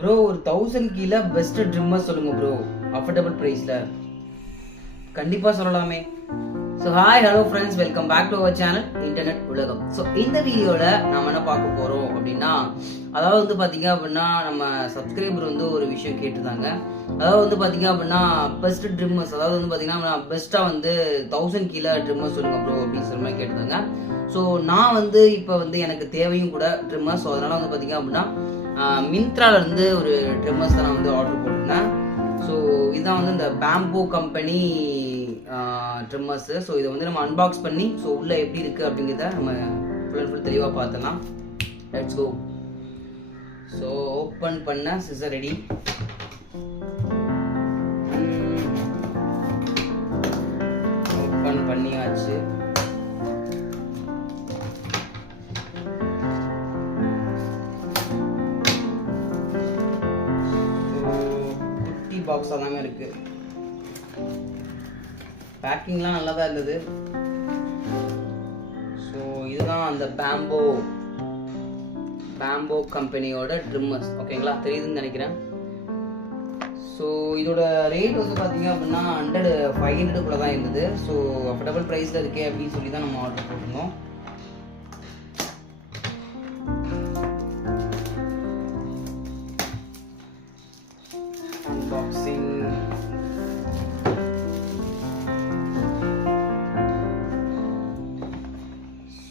Bro ஒரு 1000 கீழே best trimmer சொல்லுங்க ப்ரோ, அஃபோர்டபுள் ப்ரைஸில். கண்டிப்பாக சொல்லலாமே. So hi hello friends, welcome back to our channel internet உலகம். ஸோ இந்த வீடியோவில் நாம் என்ன பார்க்க போகிறோம் அப்படின்னா, அதாவது வந்து பார்த்தீங்க அப்படின்னா நம்ம சப்ஸ்கிரைபர் வந்து ஒரு விஷயம் கேட்டிருந்தாங்க. அதாவது வந்து பார்த்தீங்க அப்படின்னா பெஸ்ட் ட்ரிம்மர்ஸ், அதாவது வந்து பார்த்தீங்கன்னா பெஸ்ட்டாக வந்து 1000 கீழே ட்ரிம்மர்ஸ் சொல்லுங்க ப்ரோ அப்படின்னு சொல்ல மாதிரி கேட்டிருந்தாங்க. ஸோ நான் வந்து இப்போ வந்து எனக்கு தேவையும் கூட ட்ரிம்மர்ஸ். ஸோ அதனால் வந்து பார்த்தீங்க அப்படின்னா மிந்த்ராலேருந்து ஒரு ட்ரிம்மர்ஸ் தான் நான் வந்து ஆர்டர் போட்டிருந்தேன். ஸோ இதுதான் வந்து இந்த பேம்போ கம்பெனி ட்ரிம்மர்ஸு. ஸோ இதை வந்து நம்ம அன்பாக்ஸ் பண்ணி ஸோ உள்ளே எப்படி இருக்குது அப்படிங்கிறத நம்ம ஃபுல் அண்ட் ஃபுல் தெளிவாக பார்த்துலாம். Let's go. ஸோ ஓப்பன் பண்ண சிசர் ரெடி. ஓப்பன் பண்ணியாச்சு. பாக்ஸ் எல்லாமே இருக்கு. பேக்கிங்லாம் நல்லா தான் இருந்தது. ஸோ இதுதான் அந்த பேம்போ கம்பெனியோட ட்ரிம்மர்ஸ். ஓகேங்களா, தெரியுதுன்னு நினைக்கிறேன். ஸோ இதோட ரேட் வந்து பார்த்தீங்க அப்படின்னா 500 தான் இருந்தது. ஸோ அஃபோர்டபுள் ப்ரைஸில் இருக்கே அப்படின்னு சொல்லி தான் நம்ம ஆர்டர் போட்டிருந்தோம். Unboxing.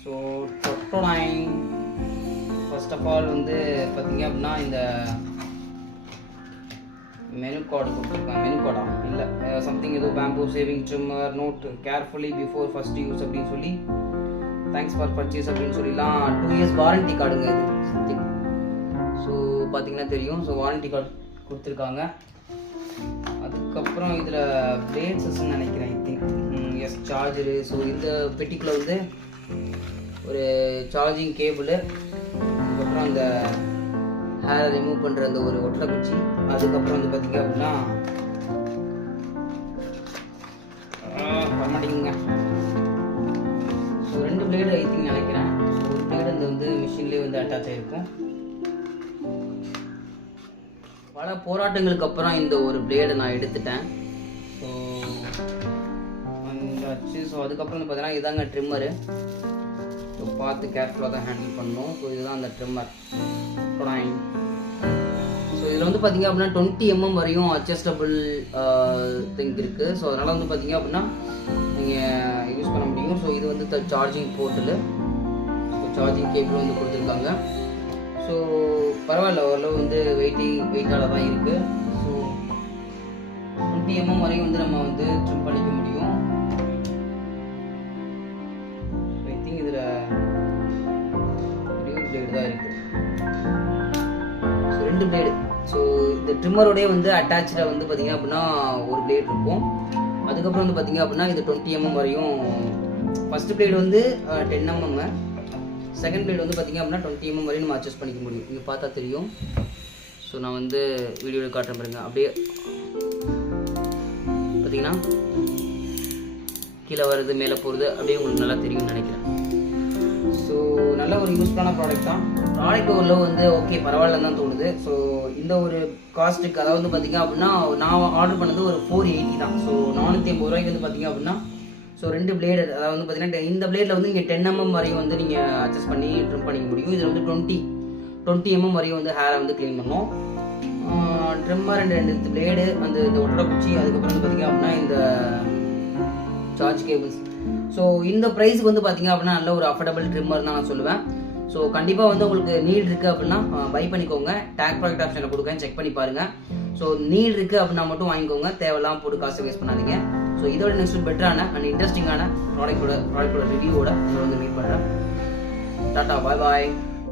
So first of all வந்து பார்த்தீங்க அப்படின்னா இந்த மெனு கார்டு கொடுத்துருக்காங்க. மெனு கார்டா இல்லை, சம்திங் ஏதோ பேம்போ shaving trimmer note carefully before first use அப்படின்னு சொல்லி, தேங்க்ஸ் ஃபார் பர்ச்சேஸ் அப்படின்னு சொல்லிலாம் 2 இயர்ஸ் வாரண்டி கார்டுங்க இது சம்திங். ஸோ பார்த்தீங்கன்னா தெரியும். ஸோ வாரண்டி கார்டு கொடுத்துருக்காங்க. அதுக்கப்புறம் இதில் பிளேட்ஸஸ்ன்னு நினைக்கிறேன், I think. Yes, charger. So இந்த பெட்டிக்குள்ள வந்து ஒரு சார்ஜிங் கேபிள், அதுக்கப்புறம் அந்த ஹேரை ரிமூவ் பண்ணுற அந்த ஒரு ஒட்டடை குச்சி, அதுக்கப்புறம் வந்து பார்த்தீங்க அப்படின்னா வரமாட்டேங்குங்க. ஸோ 2 பிளேடு ஐ திங்க் நினைக்கிறேன். ஸோ ஒரு பிளேடு அந்த வந்து மிஷின்லேயே வந்து அட்டாச் ஆகிருக்கும். பல போராட்டங்களுக்கு அப்புறம் இந்த ஒரு பிளேடை நான் எடுத்துட்டேன். ஸோ வந்தாச்சு. ஸோ அதுக்கப்புறம் வந்து பார்த்தீங்கன்னா இதாங்க ட்ரிம்மரு. ஸோ பார்த்து கேர்ஃபுல்லாக தான் ஹேண்டில் பண்ணணும். ஸோ இதுதான் அந்த ட்ரிம்மர். ஸோ இதில் வந்து பார்த்தீங்க அப்படின்னா 20 mm வரையும் அட்ஜஸ்டபிள் திங்க் இருக்குது. ஸோ அதனால் வந்து பார்த்தீங்க அப்படின்னா நீங்கள் யூஸ் பண்ண முடியும். ஸோ இது வந்து சார்ஜிங் போர்ட்டில். ஸோ சார்ஜிங் கேபிள் வந்து கொடுத்துருக்காங்க. ஸோ பரவாயில்ல, ஓரளவு வந்து வெயிட்டாக தான் இருக்குது. ஸோ 20 mm வரையும் வந்து நம்ம வந்து ட்ரிம் பண்ணிக்க முடியும். ஐ திங்க் இதில் பிளேடு தான் இருக்குது. So 2 blade. ஸோ இந்த ட்ரிம்மரோடய வந்து அட்டாச்சில் வந்து பார்த்திங்க அப்படின்னா ஒரு பிளேட் இருக்கும். அதுக்கப்புறம் வந்து பார்த்திங்க அப்படின்னா இது 20 mm வரையும். ஃபஸ்ட்டு பிளேடு வந்து 10 mm, செகண்ட் பிளேட் வந்து பார்த்திங்க அப்படின்னா 20 mm வரையும் நம்ம அட்ஜஸ்ட் பண்ணிக்க முடியும். இங்கே பார்த்தா தெரியும். ஸோ நான் வந்து வீடியோவில் காட்டுறேன் பாருங்க. அப்படியே பார்த்தீங்கன்னா கீழே வருது மேலே போகிறது அப்படியே உங்களுக்கு நல்லா தெரியும்னு நினைக்கிறேன். ஸோ நல்ல ஒரு யூஸ்ஃபுல்லான ப்ராடக்ட் தான். ப்ராடக்ட் ஓரளவு வந்து ஓகே பரவாயில்லன்னு தான் தோணுது. ஸோ இந்த ஒரு காஸ்ட்டுக்கு, அதாவது வந்து பார்த்திங்க அப்படின்னா நான் ஆர்டர் பண்ணது ஒரு 480 தான். ஸோ 450 ரூபாய்க்கு வந்து பார்த்திங்க அப்படின்னா ஸோ 2 பிளேடு, அதாவது வந்து பார்த்தீங்கன்னா இந்த பிளேடில் வந்து நீங்கள் 10 mm வரையும் வந்து நீங்கள் அட்ஜஸ்ட் பண்ணி ட்ரிம் பண்ணிக்க முடியும். இதில் வந்து 20 mm வரையும் வந்து ஹேரை வந்து க்ளீன் பண்ணோம். ட்ரிம்மர் 2 பிளேடு, அந்த இந்த ஒட்டடை குச்சி, அதுக்கப்புறம் வந்து பார்த்திங்க அப்படின்னா இந்த சார்ஜ் கேபிள்ஸ். ஸோ இந்த ப்ரைஸுக்கு வந்து பார்த்திங்க அப்படின்னா நல்ல ஒரு அஃபோர்டபுள் ட்ரிம்மர் தான் நான் சொல்லுவேன். ஸோ கண்டிப்பாக வந்து உங்களுக்கு நீட் இருக்குது அப்படின்னா பை பண்ணிக்கோங்க. டேக் ப்ராடக்ட் ஆப்ஷனில் கொடுக்கேன், செக் பண்ணி பாருங்கள். ஸோ நீட் இருக்குது அப்படின்னா மட்டும் வாங்கிக்கோங்க, தேவையில்லாமல் போட்டு காசு வேஸ்ட் பண்ணாதீங்க. ஸோ இதோட நெக்ஸ்ட் பெட்டரான அண்ட் இன்ட்ரெஸ்டிங்கான ப்ராடக்டோட ரிவ்யூவோட உங்களை வந்து மீட் பண்ணுறேன். டாட்டா, பாய் பாய்.